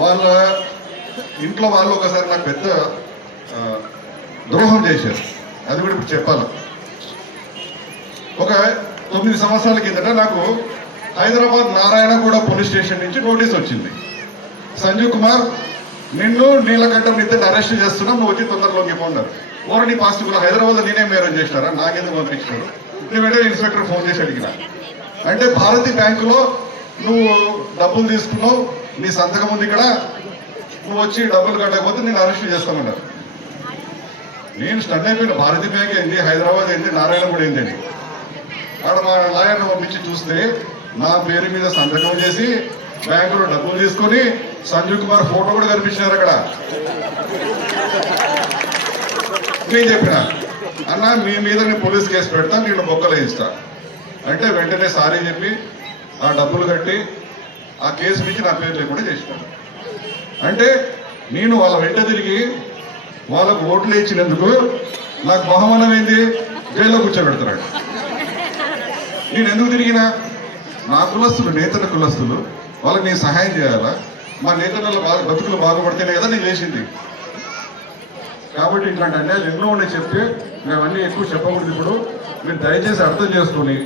వాళ్ళ ఇంట్లో వాళ్ళు ఒకసారి నాకు పెద్ద ద్రోహం చేశారు. అది కూడా ఇప్పుడు చెప్పాలి. ఒక తొమ్మిది సంవత్సరాల కిందట నాకు హైదరాబాద్ నారాయణగూడ పోలీస్ స్టేషన్ నుంచి నోటీస్ వచ్చింది. సంజీవ్ కుమార్ నిన్ను నీలకంఠం ఇద్దరు అరెస్ట్ చేస్తున్నాం నువ్వు వచ్చి తొందరలోకి పోన్నారు ఓరని నీ హైదరాబాద్ నేనే మేరం చేసినారా? నాకెందుకు పంపించినారు నేను వెంటనే ఇన్స్పెక్టర్ ఫోన్ చేసి అడిగిన. అంటే భారతి బ్యాంకులో నువ్వు డబ్బులు తీసుకున్నావు నీ సంతకం ఉంది ఇక్కడ. నువ్వు వచ్చి డబ్బులు కట్టకపోతే నేను అరెస్ట్ చేస్తానన్నారు నేను స్టన్ అయిపోయిన భారతి బ్యాంక్ ఏంది హైదరాబాద్ ఏంటి నారాయణగూడ ఏంది అని. అక్కడ మా లాయర్ని పంపించి చూస్తే నా పేరు మీద సంతకం చేసి బ్యాంకులో డబ్బులు తీసుకొని సంజీవ్ కుమార్ ఫోటో కూడా కనిపించినారు అక్కడ. నేను చెప్పిన అన్న మీ మీద నేను పోలీస్ కేసు పెడతా నేను బొక్కలు ఇస్తా. అంటే వెంటనే సారీ చెప్పి ఆ డబ్బులు కట్టి ఆ కేసు నుంచి నా పేరు లేకుండా చేసినాను అంటే నేను వాళ్ళ వెంట తిరిగి వాళ్ళకు ఓట్లు ఇచ్చినందుకు నాకు బహుమానం ఏంది? జైల్లో కూర్చోబెడుతున్నాడు. నేను ఎందుకు తిరిగినా? నా కులస్తులు నేతల కులస్తులు వాళ్ళకి నేను సహాయం చేయాలా? మా నేతల బాగా బతుకులు బాగుపడితేనే కదా నేను చేసింది. కాబట్టి ఇట్లాంటి అన్యాయాలు ఎన్నో ఉన్నాయి చెప్తే మేము అన్నీ ఎక్కువ చెప్పకూడదు ఇప్పుడు. మీరు దయచేసి అర్థం చేసుకొని